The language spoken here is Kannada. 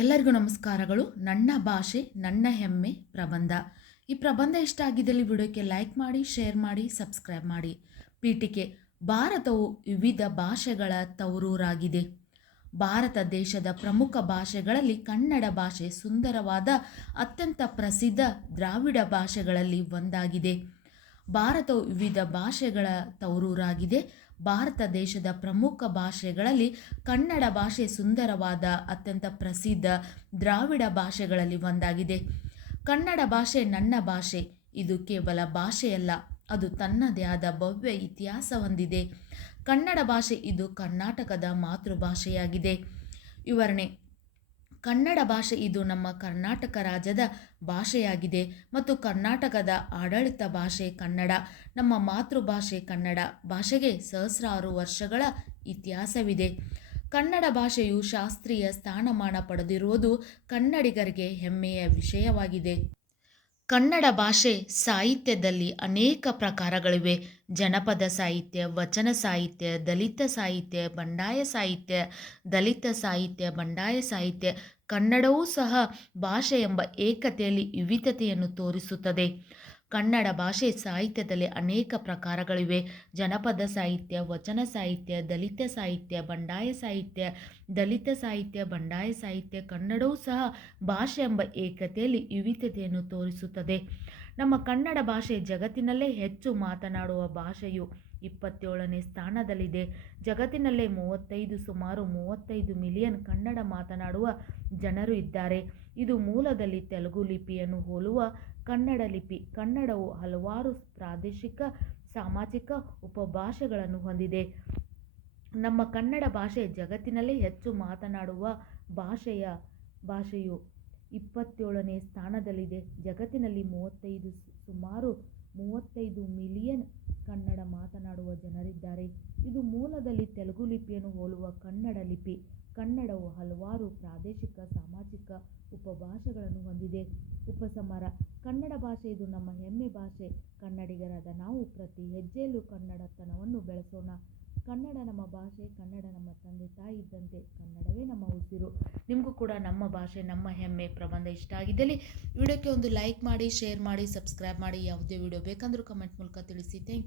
ಎಲ್ಲರಿಗೂ ನಮಸ್ಕಾರಗಳು. ನನ್ನ ಭಾಷೆ, ನನ್ನ ಹೆಮ್ಮೆ, ಪ್ರಬಂಧ. ಈ ಪ್ರಬಂಧ ಇಷ್ಟ ಆಗಿದ್ದಲ್ಲಿ ವಿಡಿಯೋಕ್ಕೆ ಲೈಕ್ ಮಾಡಿ ಶೇರ್ ಮಾಡಿ ಸಬ್ಸ್ಕ್ರೈಬ್ ಮಾಡಿ. ಪೀಠಿಕೆ, ಭಾರತವು ವಿವಿಧ ಭಾಷೆಗಳ ತವರೂರಾಗಿದೆ. ಭಾರತ ದೇಶದ ಪ್ರಮುಖ ಭಾಷೆಗಳಲ್ಲಿ ಕನ್ನಡ ಭಾಷೆ ಸುಂದರವಾದ, ಅತ್ಯಂತ ಪ್ರಸಿದ್ಧ ದ್ರಾವಿಡ ಭಾಷೆಗಳಲ್ಲಿ ಒಂದಾಗಿದೆ. ಭಾರತವು ವಿವಿಧ ಭಾಷೆಗಳ ತವರೂರಾಗಿದೆ. ಭಾರತ ದೇಶದ ಪ್ರಮುಖ ಭಾಷೆಗಳಲ್ಲಿ ಕನ್ನಡ ಭಾಷೆ ಸುಂದರವಾದ, ಅತ್ಯಂತ ಪ್ರಸಿದ್ಧ ದ್ರಾವಿಡ ಭಾಷೆಗಳಲ್ಲಿ ಒಂದಾಗಿದೆ. ಕನ್ನಡ ಭಾಷೆ ನನ್ನ ಭಾಷೆ. ಇದು ಕೇವಲ ಭಾಷೆಯಲ್ಲ, ಅದು ತನ್ನದೇ ಆದ ಭವ್ಯ ಇತಿಹಾಸ ಹೊಂದಿದೆ. ಕನ್ನಡ ಭಾಷೆ ಇದು ಕರ್ನಾಟಕದ ಮಾತೃಭಾಷೆಯಾಗಿದೆ. ವಿವರಣೆ ಕನ್ನಡ ಭಾಷೆ ಇದು ನಮ್ಮ ಕರ್ನಾಟಕ ರಾಜ್ಯದ ಭಾಷೆಯಾಗಿದೆ ಮತ್ತು ಕರ್ನಾಟಕದ ಆಡಳಿತ ಭಾಷೆ ಕನ್ನಡ, ನಮ್ಮ ಮಾತೃಭಾಷೆ ಕನ್ನಡ ಭಾಷೆಗೆ ಸಹಸ್ರಾರು ವರ್ಷಗಳ ಇತಿಹಾಸವಿದೆ. ಕನ್ನಡ ಭಾಷೆಯು ಶಾಸ್ತ್ರೀಯ ಸ್ಥಾನಮಾನ ಪಡೆದಿರುವುದು ಕನ್ನಡಿಗರಿಗೆ ಹೆಮ್ಮೆಯ ವಿಷಯವಾಗಿದೆ. ಕನ್ನಡ ಭಾಷೆ ಸಾಹಿತ್ಯದಲ್ಲಿ ಅನೇಕ ಪ್ರಕಾರಗಳಿವೆ. ಜನಪದ ಸಾಹಿತ್ಯ, ವಚನ ಸಾಹಿತ್ಯ, ದಲಿತ ಸಾಹಿತ್ಯ, ಬಂಡಾಯ ಸಾಹಿತ್ಯ, ದಲಿತ ಸಾಹಿತ್ಯ, ಬಂಡಾಯ ಸಾಹಿತ್ಯ, ಕನ್ನಡವೂ ಸಹ ಭಾಷೆ ಎಂಬ ಏಕತೆಯಲ್ಲಿ ವಿವಿಧತೆಯನ್ನು ತೋರಿಸುತ್ತದೆ. ಕನ್ನಡ ಭಾಷೆ ಸಾಹಿತ್ಯದಲ್ಲಿ ಅನೇಕ ಪ್ರಕಾರಗಳಿವೆ. ಜನಪದ ಸಾಹಿತ್ಯ, ವಚನ ಸಾಹಿತ್ಯ, ದಲಿತ ಸಾಹಿತ್ಯ, ಬಂಡಾಯ ಸಾಹಿತ್ಯ, ದಲಿತ ಸಾಹಿತ್ಯ, ಬಂಡಾಯ ಸಾಹಿತ್ಯ, ಕನ್ನಡವೂ ಸಹ ಭಾಷೆ ಎಂಬ ಏಕತೆಯಲ್ಲಿ ವಿವಿಧತೆಯನ್ನು ತೋರಿಸುತ್ತದೆ. ನಮ್ಮ ಕನ್ನಡ ಭಾಷೆ ಜಗತ್ತಿನಲ್ಲೇ ಹೆಚ್ಚು ಮಾತನಾಡುವ ಭಾಷೆಯು ಇಪ್ಪತ್ತೇಳನೇ ಸ್ಥಾನದಲ್ಲಿದೆ. ಜಗತ್ತಿನಲ್ಲೇ ಮೂವತ್ತೈದು ಸುಮಾರು ಮೂವತ್ತೈದು ಮಿಲಿಯನ್ ಕನ್ನಡ ಮಾತನಾಡುವ ಜನರು ಇದ್ದಾರೆ. ಇದು ಮೂಲದಲ್ಲಿ ತೆಲುಗು ಲಿಪಿಯನ್ನು ಹೋಲುವ ಕನ್ನಡ ಲಿಪಿ. ಕನ್ನಡವು ಹಲವಾರು ಪ್ರಾದೇಶಿಕ, ಸಾಮಾಜಿಕ ಉಪಭಾಷೆಗಳನ್ನು ಹೊಂದಿದೆ. ನಮ್ಮ ಕನ್ನಡ ಭಾಷೆ ಜಗತ್ತಿನಲ್ಲೇ ಹೆಚ್ಚು ಮಾತನಾಡುವ ಭಾಷೆಯ ಭಾಷೆಯು ಇಪ್ಪತ್ತೇಳನೇ ಸ್ಥಾನದಲ್ಲಿದೆ. ಜಗತ್ತಿನಲ್ಲಿ ಮೂವತ್ತೈದು ಸುಮಾರು ಮೂವತ್ತೈದು ಮಿಲಿಯನ್ ಕನ್ನಡ ಮಾತನಾಡುವ ಜನರಿದ್ದಾರೆ. ಇದು ಮೂಲದಲ್ಲಿ ತೆಲುಗು ಲಿಪಿಯನ್ನು ಹೋಲುವ ಕನ್ನಡ ಲಿಪಿ. ಕನ್ನಡವು ಹಲವಾರು ಪ್ರಾದೇಶಿಕ, ಸಾಮಾಜಿಕ ಉಪಭಾಷೆಗಳನ್ನು ಹೊಂದಿದೆ. ಉಪಸಮರ. ಕನ್ನಡ ಭಾಷೆ ಇದು ನಮ್ಮ ಹೆಮ್ಮೆ ಭಾಷೆ. ಕನ್ನಡಿಗರಾದ ನಾವು ಪ್ರತಿ ಹೆಜ್ಜೆಯಲ್ಲೂ ಕನ್ನಡತನವನ್ನು ಬೆಳೆಸೋಣ. ಕನ್ನಡ ನಮ್ಮ ಭಾಷೆ, ಕನ್ನಡ ನಮ್ಮ ತಂದೆ ತಾಯಿ ಇದ್ದಂತೆ ಕನ್ನಡವೇ ನಮ್ಮ ಉಸಿರು. ನಿಮಗೂ ಕೂಡ ನಮ್ಮ ಭಾಷೆ, ನಮ್ಮ ಹೆಮ್ಮೆ, ಪ್ರಬಂಧ ಇಷ್ಟ ಆಗಿದ್ದಲ್ಲಿ ವಿಡಿಯೋಕ್ಕೆ ಒಂದು ಲೈಕ್ ಮಾಡಿ ಶೇರ್ ಮಾಡಿ ಸಬ್ಸ್ಕ್ರೈಬ್ ಮಾಡಿ. ಯಾವುದೇ ವಿಡಿಯೋ ಬೇಕಂದರೂ ಕಮೆಂಟ್ ಮೂಲಕ ತಿಳಿಸಿ. ಥ್ಯಾಂಕ್